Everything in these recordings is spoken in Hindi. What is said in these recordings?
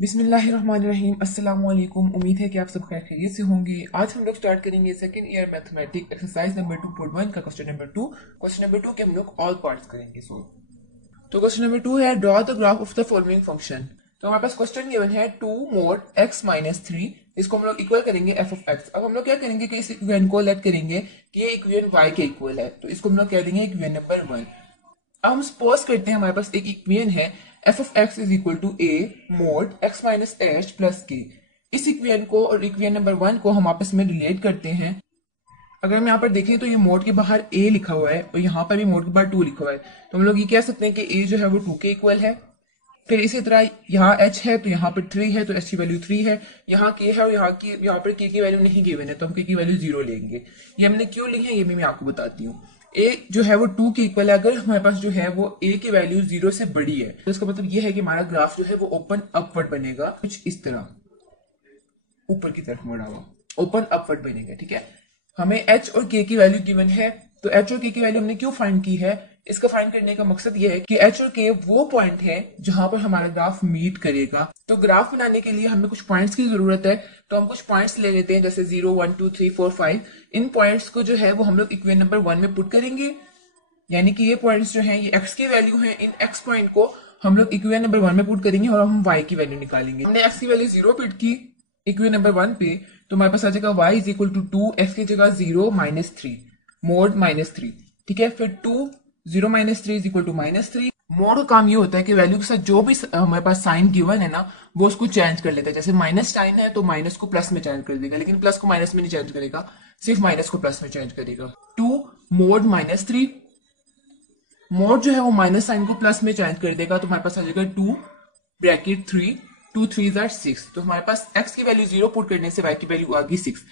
बिस्मिल्लाहिर्रहमानिर्रहीम। अस्सलाम वालेकुम। उम्मीद है कि आप सब खैर खैरियत से होंगे। आज हम लोग स्टार्ट करेंगे second year mathematics exercise number 2.1 का क्वेश्चन नंबर 2। क्वेश्चन नंबर 2 के हम लोग ऑल पार्ट्स करेंगे तो क्वेश्चन नंबर 2 है draw the graph of the following function. तो हमारे पास क्वेश्चन गिवन है 2 mod x माइनस 3। इसको हम लोग इक्वल करेंगे f ऑफ x। अब हम लोग क्या करेंगे कि इस इक्वेशन को लेट करेंगे कि ये इक्वेशन y के इक्वल है, तो इसको हम लोग कह देंगे इक्वेशन नंबर 1। अब हम सपोज करते हैं हमारे पास एक इक्वेशन है f of x is equal to a mod x minus h plus k. इस इक्वेशन को और इक्वेशन नंबर 1 को हम आपस में रिलेट करते हैं। अगर हम यहाँ पर देखें तो ये मोड के बाहर a लिखा हुआ है और यहाँ पर भी मोड के बाहर 2 लिखा हुआ है, तो हम लोग ये कह सकते हैं कि a जो है वो 2 के इक्वल है। फिर इसी तरह यहाँ h है तो यहाँ पर 3 है, तो h की वैल्यू 3 है। यहाँ k है और यहाँ पर k की वैल्यू नहीं गिवन है, तो हम k की वैल्यू 0 लेंगे। ये हमने क्यों ली है ये भी मैं आपको बताती हूँ। a जो है वो 2 के इक्वल है। अगर हमारे पास जो है वो a की वैल्यू 0 से बड़ी है तो इसका मतलब ये है कि हमारा ग्राफ जो है वो ओपन अपवर्ड बनेगा, कुछ इस तरह ऊपर की तरफ मुड़ा हुआ ओपन अपवर्ड बनेगा। ठीक है, हमें h और k की वैल्यू गिवन है, तो h और k की वैल्यू हमने क्यों फाइंड की है? इसका फाइंड करने का मकसद ये है कि h और k वो पॉइंट है जहां पर हमारा ग्राफ मीट करेगा। तो ग्राफ बनाने के लिए हमें कुछ पॉइंट्स की जरूरत है, तो हम कुछ पॉइंट्स ले लेते हैं जैसे 0 1 2 3 4 5। इन पॉइंट्स को जो है वो हम लोग इक्वेशन नंबर 1 में पुट करेंगे, यानी कि ये पॉइंट्स जो हैं ये x की वैल्यू है। इन x पॉइंट को हम लोग इक्वेशन नंबर 1 में पुट करेंगे और हम y की वैल्यू निकालेंगे। हमने x की वैल्यू 0 पुट की इक्वेशन नंबर 1 पे, तो हमारे पास आ जाएगा y is equal to 2, x की जगह 0 माइनस 3 मोड माइनस 3। ठीक है, फिर 2 0 minus 3 is equal to minus 3। Mod का काम ये होता है कि वैल्यू के साथ जो भी हमारे पास साइन गिवन है ना वो उसको चेंज कर लेता है। जैसे माइनस साइन है तो माइनस को प्लस में चेंज कर देगा, लेकिन प्लस को माइनस में नहीं चेंज करेगा, सिर्फ माइनस को प्लस में चेंज करेगा। 2 मोड माइनस 3, मोड जो है वो माइनस साइन को प्लस में चेंज कर देगा, तो हमारे पास आ जाएगा 2 ब्रैकेट 3 2 3 6। तो हमारे पास x की वैल्यू 0 पुट करने से y की वैल्यू आ गई 6।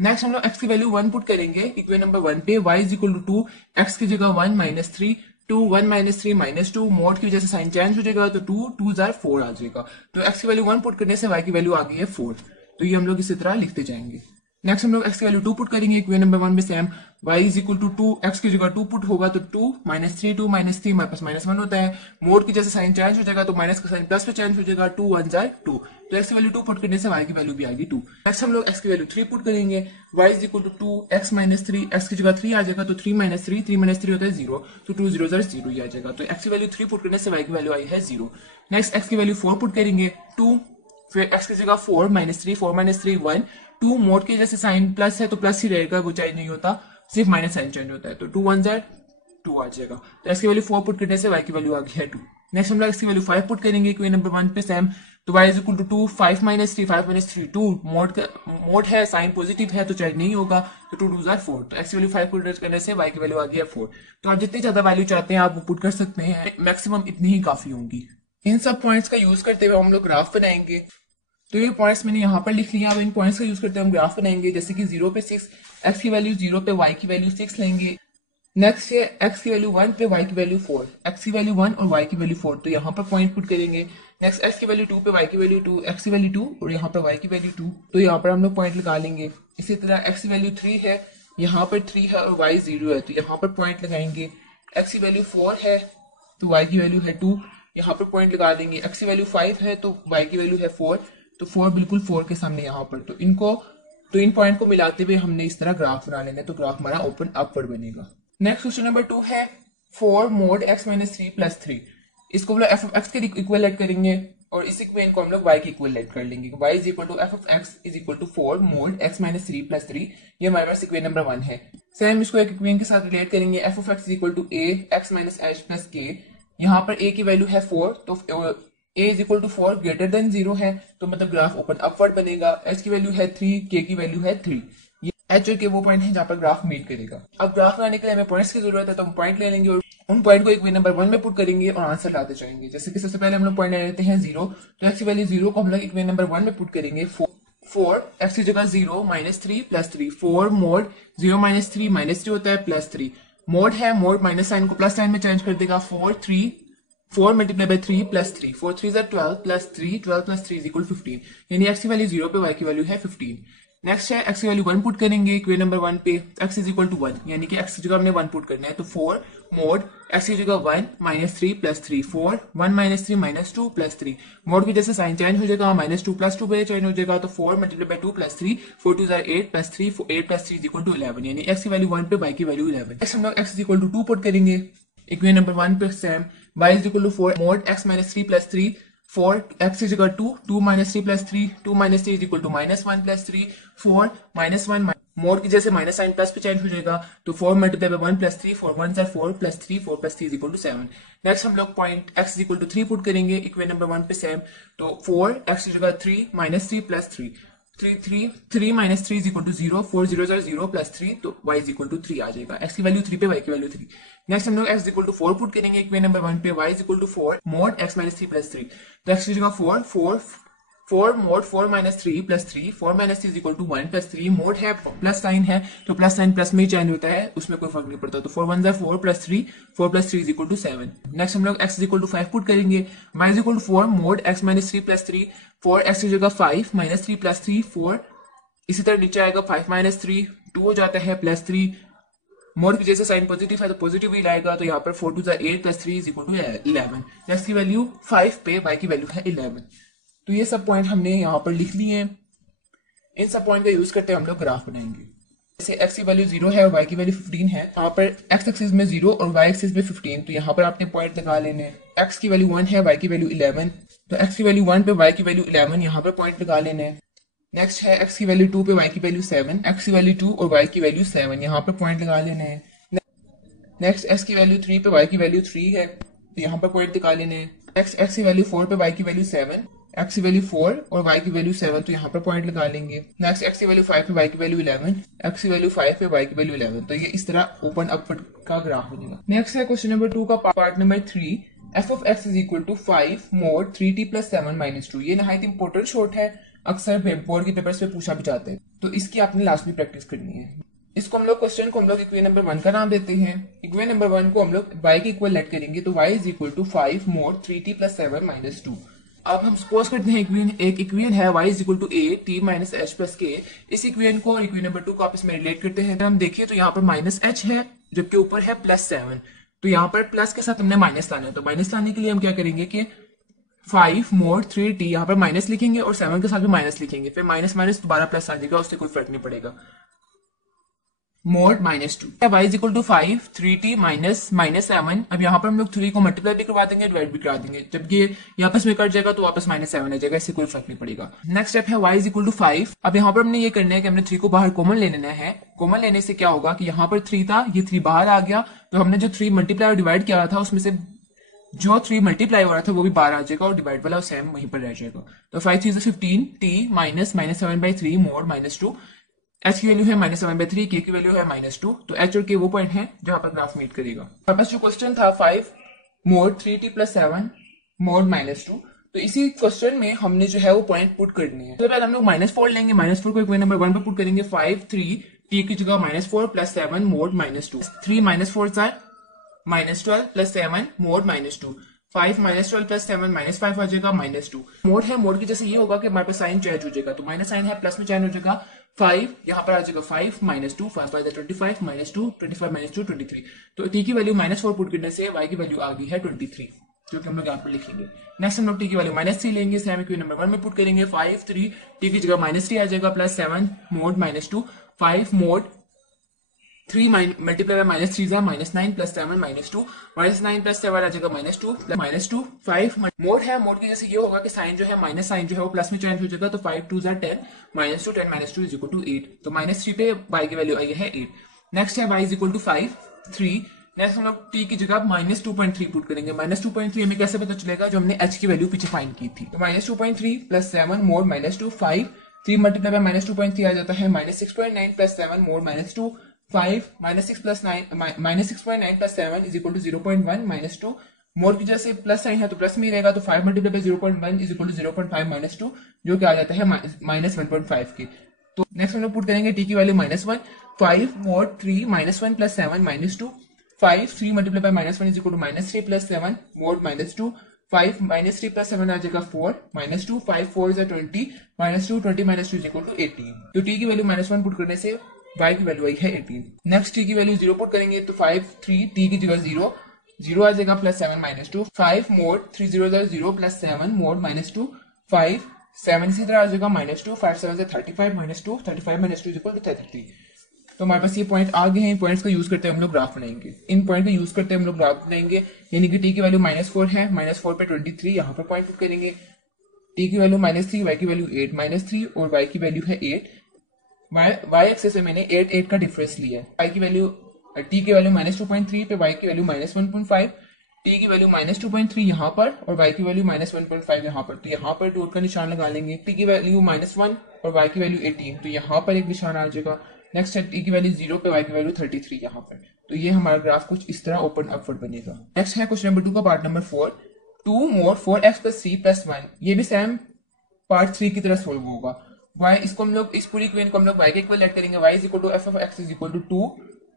नेक्स्ट हम लोग x की वैल्यू 1 पुट करेंगे इक्वेशन नंबर 1 पे। y is equal to 2, x की जगह 1 माइनस 3 2 1 माइनस 3 माइनस 2। मोड की वजह से साइन चेंज हो जाएगा, तो 2 2 4 आ जाएगा। तो x की वैल्यू 1 पुट करने से y की वैल्यू आ गई है 4। तो ये हम लोग इसी तरह लिखते जाएंगे। नेक्स्ट हम लोग x की वैल्यू 2 पुट करेंगे इक्वेशन नंबर 1 में same. y is equal to 2, x की जगह 2 पुट होगा तो 2 माइनस 3 2 माइनस 3 हमारे पास माइनस 1 होता है। मोड की जैसे साइन चेंज हो जाएगा तो माइनस का साइन प्लस पे चेंज हो जाएगा, 2 1 2। तो x की वैल्यू 2 पुट करने से y की वैल्यू भी आएगी 2। नेक्स्ट हम लोग x की वैल्यू 3 पुट करेंगे। y is equal to 2, x minus 3, x की जगह 3 आ जाएगा तो 3 माइनस 3 होता है 0, तो 2 0 0 ही आ जाएगा। तो x की वैल्यू 3 पुट करने से y की वैल्यू आई है 0। नेक्स्ट x की वैल्यू 4 पुट करेंगे 2, फिर x की जगह 4 माइनस 3 4 माइनस 3 1। 2 मोड के जैसे साइन प्लस है तो प्लस ही रहेगा, वो चेंज नहीं होता, सिर्फ माइनस साइन चेंज होता है, तो 2 1 2 आ जाएगा। तो x की वैल्यू 4 पुट करने से y की वैल्यू आ गई है 2। नेक्स्ट हम लोग x की वैल्यू 5 पुट करेंगे इक्वेशन नंबर 1 पे सेम। तो y is equal to 2 5 minus 3 2। Mod है साइन पॉजिटिव है तो चेंज नहीं होगा, तो 2 2 4। तो x की वैल्यू 5 पुट करने से y की वैल्यू आ गई है 4। तो आप जितनी ज्यादा वैल्यू चाहते हैं आप वो पुट कर सकते हैं, मैक्सिमम इतनी ही काफी होंगी। इन सब पॉइंट्स का यूज करते हुए हम लोग ग्राफ बनाएंगे। तो ये पॉइंट्स मैंने यहाँ पर लिख लिया। अब इन पॉइंट्स का यूज करते हम ग्राफ बनाएंगे, जैसे कि 0 पे 6, x की वैल्यू 0 पे y की वैल्यू 6 लेंगे। नेक्स्ट है x की वैल्यू 1 पे y की वैल्यू 4, x की वैल्यू 1 और y की वैल्यू 4, तो यहाँ पर पॉइंट पुट करेंगे। नेक्स्ट x की वैल्यू 2 पे y की वैल्यू 2, x की वैल्यू 2 और यहाँ पर y की वैल्यू 2, तो यहाँ पर हम लोग पॉइंट लगा लेंगे। इसी तरह x की वैल्यू 3 है, यहाँ पर 3 है और y 0 है, तो यहाँ पर पॉइंट लगाएंगे। x की वैल्यू 4 है तो y की वैल्यू है 2, यहाँ पर पॉइंट लगा देंगे। x की वैल्यू 5 है तो y की वैल्यू है 4, तो 4 बिल्कुल 4 के सामने यहाँ पर, तो इन पॉइंट को मिलाते हुए हमने इस तरह ग्राफ बना लेना है, तो ग्राफ हमारा ओपन अपवर्ड बनेगा। नेक्स्ट क्वेश्चन नंबर 2 है 4 मोड x माइनस 3 प्लस 3। इसको हम लोग f ऑफ x के इक्वल करेंगे और इस इक्वेशन को हम लोग y के इक्वल कर लेंगे। y is equal to f of x is equal to 4 mod x minus 3 plus 3। ये हमारे पास इक्वेशन नंबर 1 है। सेम इसको एक इक्वेशन के साथ रिलेट करेंगे। f of x is equal to a x minus h plus k। यहाँ पर a की वैल्यू है 4, तो a is equal to 4 greater than 0 है, तो मतलब ग्राफ ओपन अपवर्ड बनेगा। h की वैल्यू है 3, k की वैल्यू है 3। एच और के वो पॉइंट है जहां पर ग्राफ मीट करेगा। अब ग्राफ बनाने के लिए हमें पॉइंट्स की जरूरत है, तो हम पॉइंट ले लेंगे और उन पॉइंट को इक्वेशन नंबर 1 में पुट करेंगे और आंसर लाते जाएंगे। जैसे कि सबसे पहले हम लोग पॉइंट ले लेते हैं 0, तो x की वैल्यू 0 को हम लोग इक्वेशन नंबर 1 में पुट करेंगे। 4 x की जगह 0 minus 3 plus 3। 4 mode 0 minus 3 minus 3 होता है प्लस 3। मोड है, मोड माइनस साइन को प्लस साइन में चेंज कर देगा। 4 multiply bye 3 plus 3, 4 3 12 plus 3 12 plus 3 is equal 15, यानी x की वैल्यू 0 पे y की वैल्यू है 15। नेक्स्ट है एक्स की वैल्यू 1 पुट करेंगे इक्वेशन नंबर 1 पे, एक्स इज इक्वल टू 1, यानी कि एक्स की जगह हमने 1 पुट करना है, तो 4 मोड एक्स की जगह 1 minus 3 plus 3, 4 1 minus 3 minus 2 plus 3, mode की जैसे साइन चेंज हो जाएगा, माइनस 2 प्लस 2 पे चेंज हो जाएगा, तो 4 multiply by 2 plus 3, 4 2 8 plus 3, 8 plus 3 is equal to 11, यानी एक्स की वैल्यू 1 पे वाई की वैल्यू 11। नेक्स्ट हम लोग x is equal to 2 put करेंगे इक्वेशन नंबर 1 पे, same y is equal to 4 mod x minus 3 plus 3, 4 x is equal to 2 minus 3 plus 3, 2 minus 3 is equal to minus 1 plus 3, 4 minus 1 mod की जैसे माइनस साइन प्लस पे चेंज हो जाएगा, तो 4 multiply by 1 plus 3, 4 1 4 plus 3, 4 plus 3 is equal to 7। Next हम लोग point x is equal to 3 put करेंगे इक्वेशन नंबर 1 पे, सेम, तो 4 x की जगह 3 minus 3 plus 3, 3 minus 3 is equal to 0, 4 0 0 plus 3, तो y इज इक्वल टू 3 आ जाएगा, x की वैल्यू 3 पे y की वैल्यू 3। नेक्स्ट हम लोग x इक्वल टू 4 पुट करेंगे इक्वेशन नंबर 1 पे, y is equal to 4 mod x minus 3 plus 3, तो x की जगह 4 mod 4 minus 3 plus 3, 4 minus 3 is equal to 1 plus 3, mod है प्लस साइन है तो प्लस साइन प्लस में ही चेंज होता है, उसमें कोई फर्क नहीं पड़ता, तो 4 1 4 plus 3, 4 plus 3 is equal to 7। Next हम लोग x is equal to 5 put करेंगे, y is equal to 4 mod x minus 3 plus 3, 4 x की जगह 5 माइनस 3 प्लस 3, 4, इसी तरह नीचे आएगा 5 माइनस 3, 2 हो जाता है प्लस 3, मोड की जैसे साइन पॉजिटिव है तो पॉजिटिव ही लाएगा, तो यहाँ पर 4 2 8 plus 3 is equal to 11, x की वैल्यू 5 पे y की वैल्यू है 11। तो ये सब पॉइंट हमने यहाँ पर लिख लिए हैं, इन सब पॉइंट का यूज करते हम लोग ग्राफ बनाएंगे। जैसे x की वैल्यू 0 है और y की वैल्यू 15 है, यहाँ पर x एक्सिस में 0 और y एक्सिस में 15, तो यहाँ पर आपने पॉइंट लगा लेने हैं, x की वैल्यू 1 है y की वैल्यू 11, तो x की वैल्यू 1 पे y की वैल्यू 11, यहाँ पर पॉइंट लगा लेने हैं। नेक्स्ट है x की वैल्यू 2 पे y की वैल्यू 7, x की वैल्यू 2 और y की वैल्यू 7, यहाँ पर पॉइंट लगा लेने हैं। नेक्स्ट x की वैल्यू 3 पे y की वैल्यू 3 है, तो यहाँ पर पॉइंट निकाल लेने हैं। नेक्स्ट x की वैल्यू 4 पे y की वैल्यू 7, x की वैल्यू 4 और y की वैल्यू 7, तो यहाँ पर पॉइंट लगा लेंगे। नेक्स्ट x की वैल्यू 5 पे y की वैल्यू 11, x की वैल्यू 5 पे y की वैल्यू 11, तो ये इस तरह ओपन अपवर्ड का ग्राफ हो जाएगा। नेक्स्ट है क्वेश्चन नंबर 2 का part number 3, f of x is equal to 5 mod 3t plus 7 minus 2। ये नहायत इंपॉर्टेंट शॉर्ट है, अक्सर बोर्ड के पेपर्स में पूछा भी जाते हैं, तो इसकी आपने लास्ट में प्रैक्टिस करनी है। इसको हम लोग क्वेश्चन को हम लोग इक्वेशन नंबर 1 का नाम देते हैं। इक्वेशन नंबर 1 को हम लोग y के इक्वल लेट करेंगे, तो y is equal to 5 mod 3t plus 7 minus 2। अब हम सपोज करते हैं एक इक्वेशन है y is equal to a t minus h plus k। इस इक्वेशन को और इक्वेशन नंबर 2 को आपस में रिलेट करते हैं। हम देखिए तो यहाँ पर माइनस h है जबकि ऊपर है प्लस 7, तो यहाँ पर प्लस के साथ हमने माइनस लाना है, तो माइनस लाने के लिए हम क्या करेंगे कि 5 मोड 3t यहाँ पर माइनस लिखेंगे और 7 के साथ भी माइनस लिखेंगे, फिर माइनस माइनस दोबारा प्लस आ जाएगा, उससे कोई फर्क नहीं पड़ेगा। Mod minus 2 y is equal to 5 3t minus 7। अब यहाँ पर हम लोग 3 को मल्टीप्लाई भी करवा देंगे, डिवाइड भी करा देंगे, जबकि ये आपस में कट जाएगा तो वापस माइनस 7 आ जाएगा, इससे कोई फर्क नहीं पड़ेगा। नेक्स्ट स्टेप है y इज इक्वल टू 5। अब यहाँ पर हमने ये करना है कि हमने 3 को बाहर कॉमन ले लेना है। कॉमन लेने से क्या होगा कि यहाँ पर 3 था, ये 3 बाहर आ गया, तो हमने जो 3 मल्टीप्लाई और डिवाइड किया था उसमें से जो 3 मल्टीप्लाई हो रहा था वो भी बाहर आ जाएगा और डिवाइड वाला सेम वहीं पर रह जाएगा। तो 5 3 15 t minus 7/3 mode minus 2। h की वैल्यू है -7/3, k की वैल्यू है -2, तो h और k वो पॉइंट है जहां पर ग्राफ मीट करेगा। हमारे पास जो क्वेश्चन था 5 मोड 3t प्लस 7 मोड -2, तो इसी क्वेश्चन में हमने जो है वो पॉइंट पुट करनी है। तो पहले हम लोग -4 लेंगे, -4 को इक्वेशन नंबर 1 पर पुट करेंगे, 5 3 t की जगह -4 plus 7 mod -2, 3 -4 -12 plus 7 mod -2, 5 -12 plus 7 -5 आ जाएगा -2। मोड है, मोड की जैसे ये होगा कि हमारे पास साइन चेंज हो जाएगा, तो माइनस साइन है प्लस में चेंज हो जाएगा, 5 यहाँ पर आ जाएगा 5 -2 5 5 25 -2 25 -2 23। तो t की वैल्यू -4 पुट करने से y की वैल्यू आ गई है 23, जो कि हम लोग यहाँ पर लिखेंगे। नेक्स्ट हम लोग t की वैल्यू -3 लेंगे, सेम इक्वेशन नंबर 1 में पुट करेंगे, 5 3 t की जगह -3 आ जाएगा plus 7 mod -2, 5 mod 3 multiply bye -3 -9 plus 7 -2, -9 plus 7 आ जाएगा -2 5 मोड है, मोड की जैसे ये होगा कि साइन जो है माइनस साइन जो है वो प्लस में चेंज हो जाएगा, तो 5 2 10 -2 10 -2 इज इक्वल टू 8, तो -3 पे y की वैल्यू आई है 8। नेक्स्ट है y is equal to 5 3। Next हम लोग t की जगह -2.3 पुट करेंगे। -2.3 हमें कैसे पता चलेगा, जो हमने h की वैल्यू पीछे फाइंड की थी, तो -2.3 प्लस 7 मोड -2 5 3 मल्टीप्लाई बाय -2.3 आ जाता है -6.9 plus 7 mod -2 5 -6 plus 9 -6.9 plus 7 is equal to 0.1 -2। Mod की जैसे प्लस साइन है तो प्लस में ही रहेगा, तो 5 multiply by 0.1 is equal to 0.5 -2, जो कि आ जाता है -1.5 के। तो नेक्स्ट हम लोग पुट करेंगे t की value -1 5 mod 3 -1 plus 7 -2 5 3 multiply by -1 is equal to -3 plus 7 mod -2 5 minus 3 plus 7 आ जाएगा 4 minus 2 5 4 is 20 minus 2 20 minus 2 is equal to 18। तो t की वैल्यू -1 पुट करने से y की वैल्यू आई है 18। नेक्स्ट t की वैल्यू 0 पुट करेंगे तो 5 3 t की जगह 0 0 आ जाएगा plus 7 minus 2 5 mod 3 0 0 plus 7 mode minus 2 5 7 इसी तरह आ जाएगा माइनस 2 5 7 से 35 minus 2 35 minus 2 is equal to 33। तो हमारे पास ये पॉइंट आ गए हैं। पॉइंट्स का यूज करते हुए हम लोग ग्राफ बनाएंगे। इन पॉइंट का यूज करते हुए हम लोग ग्राफ बनाएंगे। यानी कि t की वैल्यू -4 है, -4 पे 23 यहाँ पर पॉइंट पुट करेंगे। t की वैल्यू -3, y की वैल्यू 8 -3 और y की वैल्यू है 8। y एक्सेस से मैंने 8 8 का डिफरेंस लिया है। y की वैल्यू t की वैल्यू -2.3 पे y की वैल्यू -1.5, t की वैल्यू -2.3 यहाँ पर और y की वैल्यू -1.5 यहाँ पर। तो यहाँ पर डॉट का निशान लगा लेंगे। t की वैल्यू -1 और y की वैल्यू 18, तो यहाँ पर एक निशान आ जाएगा। नेक्स्ट है t की वैल्यू 0 पे y की वैल्यू 33 यहाँ पर। तो ये हमारा ग्राफ कुछ इस तरह ओपन अपवर्ड बनेगा। नेक्स्ट है क्वेश्चन नंबर 2 का पार्ट नंबर 4, 2 मोड 4x + 3 + 1। ये भी सेम पार्ट 3 की तरह सोल्व होगा। y इसको हम लोग इस पूरी इक्वेशन को हम लोग y के इक्वल ऐड करेंगे। y = f of x = 2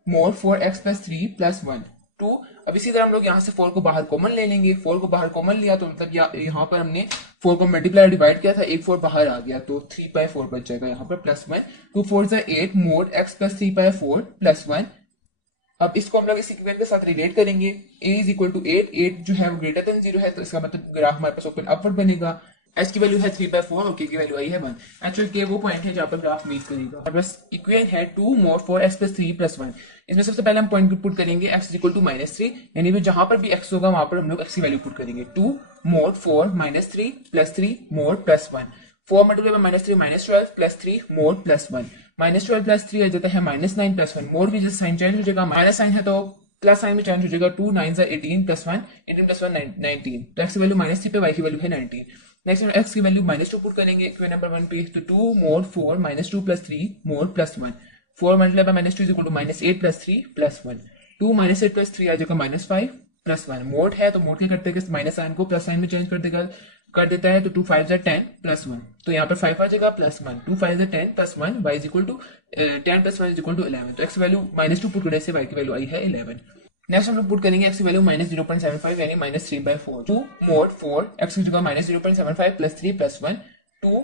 mode 4x + 3 + 1 2। अब इसी तरह हम लोग यहाँ से 4 को बाहर कॉमन ले लेंगे। 4 को बाहर कॉमन लिया तो मतलब यहाँ पर हमने 4 को मल्टीप्लाई डिवाइड किया था, एक 4 बाहर आ गया तो 3/4 बच जाएगा यहाँ पर +1 2 4 8 मोड x + 3/4 + 1। अब इसको हम लोग इस इक्वेशन के साथ रिलेट करेंगे। a = 8 8 जो है वो ग्रेटर देन 0 है, तो इसका मतलब ग्राफ हमारे पास ओपन अपवर्ड बनेगा। h की वैल्यू है 3/4 और k की वैल्यू आई है 1। एक्चुअली k वो पॉइंट है जहां पर ग्राफ मीट करेगा। बस इक्वेशन है 2 मोड 4x + 3 + 1। इसमें सबसे पहले हम पॉइंट पुट करेंगे x = -3, यानी कि जहां पर भी x होगा वहां पर हम लोग x की वैल्यू पुट करेंगे। 2 mode 4 -3 + 3 mode +1 4 multiply bye -3 -12 + 3 mode +1 -12 + 3 आ जाता है -9 + 1। मोड भी जैसे साइन चेंज हो जाएगा, माइनस साइन है तो प्लस साइन में चेंज हो जाएगा। 2 9 18 + 1 18 + 1 19। तो x की वैल्यू -3 पे y की वैल्यू है 19। नेक्स्ट हम x की वैल्यू -2 पुट करेंगे इक्वेशन नंबर 1 पे। तो 2 मोड 4 -2 + 3 मोड +1 4 मल्टीप्लाई बाय -2 = -8 + 3 + 1 2 -8 + 3 आ जाएगा -5 + 1। मोड है तो मोड क्या करते हैं, माइनस साइन को प्लस साइन में चेंज कर देता है। तो 2 5 10 + 1, तो यहाँ पर 5 आ जाएगा +1 2 5 10 + 1 y = 10 + 1 = 11। तो x वैल्यू -2 पुट करने से y की वैल्यू आई है 11। नेक्स्ट हम लोग पुट करेंगे x की वैल्यू -0.75 यानी -3/4 2 मोड 4 x की जगह -0.75 + 3 + 1 2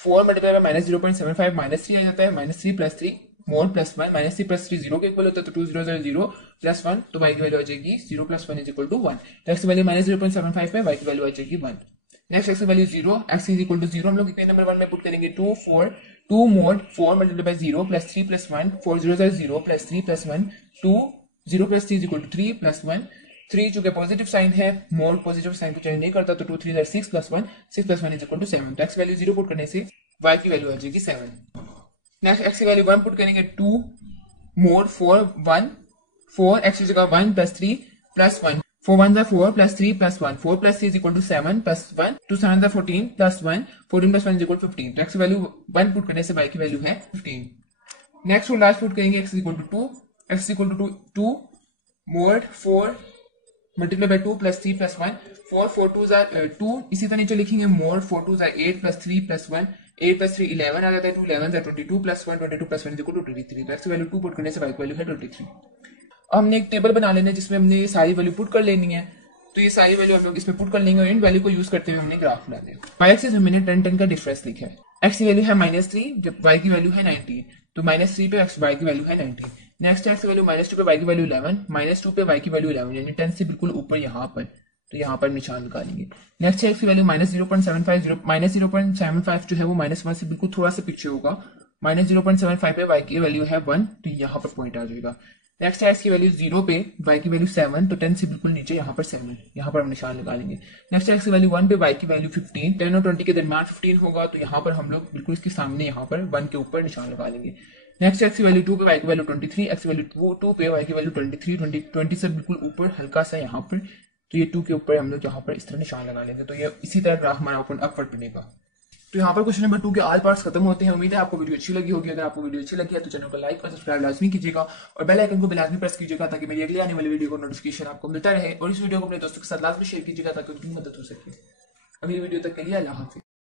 4 मल्टीप्लाई बाय -0.75 -3 आ जाता है -3 + 3 मोड +1 -3 + 3 0 के इक्वल होता है। तो 2 0 0 0 + 1 तो y की वैल्यू आ जाएगी 0 + 1 = 1। तो x की वैल्यू -0.75 है, y की वैल्यू आ जाएगी 1। नेक्स्ट x की वैल्यू 0 x = 0 हम लोग इक्वेशन नंबर 1 में पुट करेंगे। 2 4 2 मोड 4 मल्टीप्लाई बाय 0 + 3 + 1 4 0 0 0 + 3 + 1 2 0 + 3 = 3 + 1 3 चूंकि पॉजिटिव साइन है, मोड पॉजिटिव साइन को चेंज नहीं करता, तो 2 3 6 + 1 6 + 1 = 7। तो x वैल्यू 0 पुट करने से y की वैल्यू आ जाएगी 7। नेक्स्ट x की वैल्यू 1 पुट करेंगे। 2 मोड 4 1 4 x की जगह 1 + 3 + 1 4 1 4 + 3 + 1 4 + 3 = 7 + 1 2 7 14 + 1 14 + 1 = 15। तो x की वैल्यू 1 पुट करने से y की वैल्यू है 15। नेक्स्ट और लास्ट पुट करेंगे x = 2 x = 2 mode 4 multiply by 2 + 3 + 1 4 4 2 2 इसी तरह नीचे लिखेंगे। मोड 4 2 8 + 3 + 1 8 + 3 11 आ जाता है। 2 11 22 + 1 22 + 1 = 23। तो x की वैल्यू 2 पुट करने से y की वैल्यू है 23। अब हमने एक टेबल बना लेना है जिसमें हमने ये सारी वैल्यू पुट कर लेनी है। तो ये सारी वैल्यू हम लोग इसमें पुट कर लेंगे और इन वैल्यू को यूज करते हुए हमने ग्राफ बना लिया। y एक्सिस में मैंने 10 10 का डिफरेंस लिखा है। x की वैल्यू है -3 जब y की वैल्यू है 19, तो -3 पे y की वैल्यू है 19। नेक्स्ट x की वैल्यू -2 पे y की वैल्यू 11 -2 पे y की वैल्यू 11 यानी 10 से बिल्कुल ऊपर यहाँ पर, तो यहाँ पर निशान निकालेंगे। नेक्स्ट x की वैल्यू -0.75 -0.75 जो है वो -1 से बिल्कुल थोड़ा सा पीछे होगा। -0.75 पे y की वैल्यू है 1, तो यहाँ पर पॉइंट आ जाएगा। नेक्स्ट है x की वैल्यू 0 पे y की वैल्यू 7, तो 10 से बिल्कुल नीचे यहाँ पर 7, यहाँ पर हम निशान निकालेंगे। नेक्स्ट x की वैल्यू 1 पे y की वैल्यू 15 10 और 20 के दरमियान 15 होगा, तो यहाँ पर हम लोग बिल्कुल इसके सामने यहाँ पर 1 के ऊपर निशान लगा लेंगे। नेक्स्ट x की वैल्यू 2 पे y की वैल्यू 23 x की वैल्यू 2 पे y की वैल्यू 23 20 से बिल्कुल ऊपर हल्का सा यहाँ पर, तो ये 2 के ऊपर हम लोग यहाँ पर इस तरह निशान लगा लेंगे। तो ये इसी तरह ग्राफ हमारा ओपन अपवर्ड बनेगा। तो यहाँ पर क्वेश्चन नंबर 2 के ऑल पार्ट्स खत्म होते हैं। उम्मीद है आपको वीडियो अच्छी लगी होगी। अगर आपको वीडियो अच्छी लगी है तो चैनल को लाइक और सब्सक्राइब लाजमी कीजिएगा और बेल आइकन को भी लाजमी प्रेस कीजिएगा ताकि मेरी अगली आने वाली वीडियो को नोटिफिकेशन आपको मिलता रहे। और इस वीडियो को अपने दोस्तों के साथ लाजमी शेयर कीजिएगा ताकि उनकी मदद हो सके। अगली वीडियो तक के लिए अल्लाह हाफिज़।